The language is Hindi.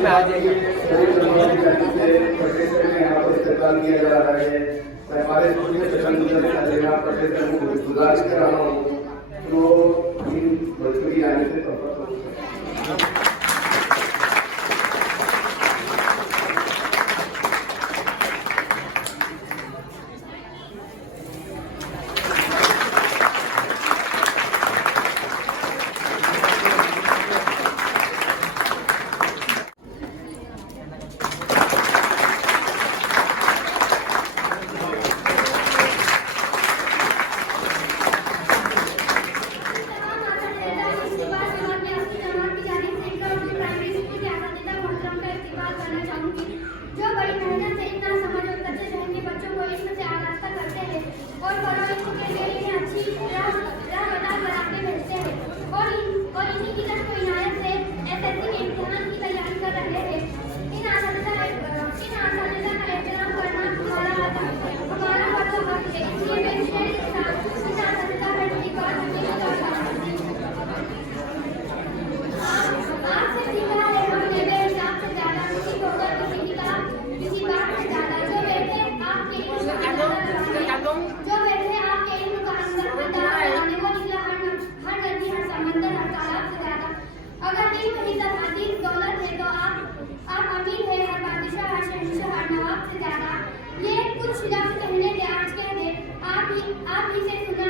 इसमें आ जाइए। इस्तेमाल किया जा रहा है, मैं हमारे गुजारिश कर रहा हूँ तो इन मजबूरी आने से ये कुछ लफ्ज़ कहने थे आज के थे आप ही से सुना